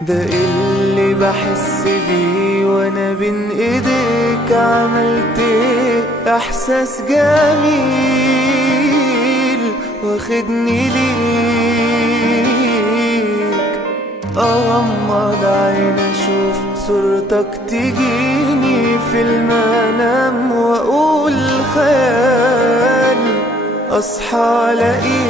ده اللي بحس بيه وانا بين ايديك، عملت ايه؟ احساس جميل واخدني ليك، اغمض عين اشوف صورتك تجيني في المنام، واقول خيال اصحى الاقيك.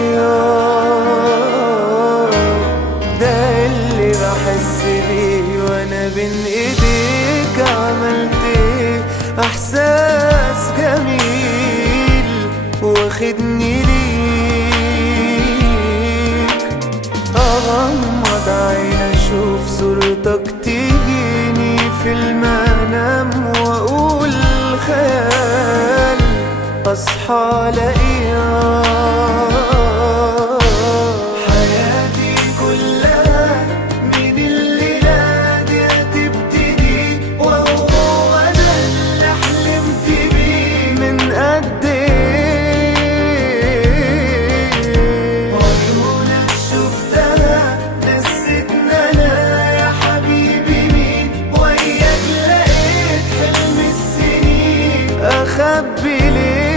ده اللي بحس بيه وانا بين ايديك، عملت ايه؟ احساس جميل واخدني ليك، اغمض عين اشوف صورتك تجيني في المنام، واقول خيال اصحى الاقيك. أخبي ليه؟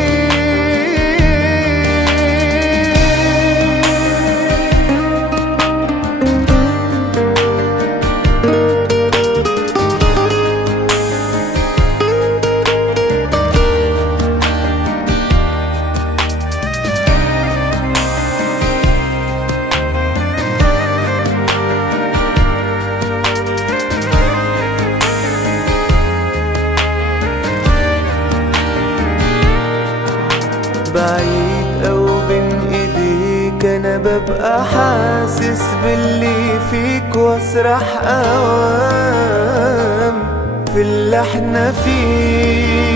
بعيد أو بين ايديك انا ببقى حاسس باللي فيك، واسرح اوام في اللي احنا فيه.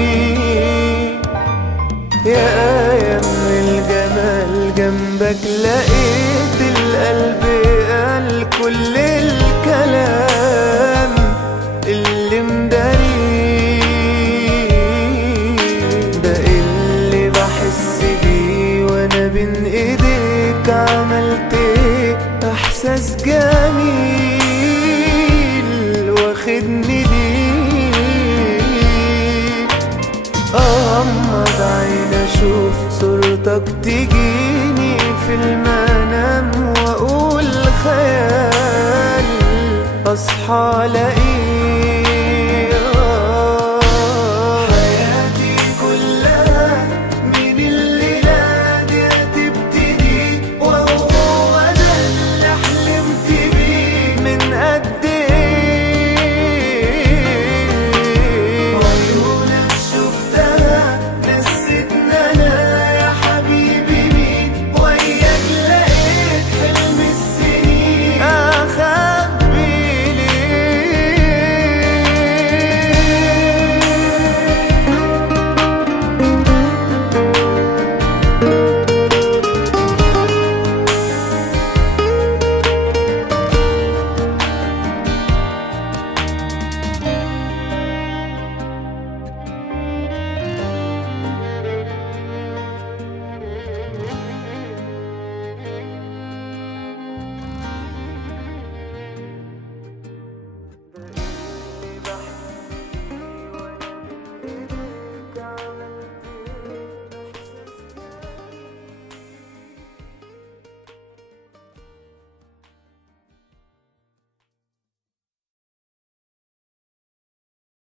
يا آية من الجمال جنبك لقيت القلب قال كل الكلام اللي مداريه. ده اللي بحس بيه وانا بين ايديك، عملت ايه؟ احساس جميل واخدني ليك، اغمض عين اشوف صورتك تجيني في المنام، واقول خيال اصحى الاقيك.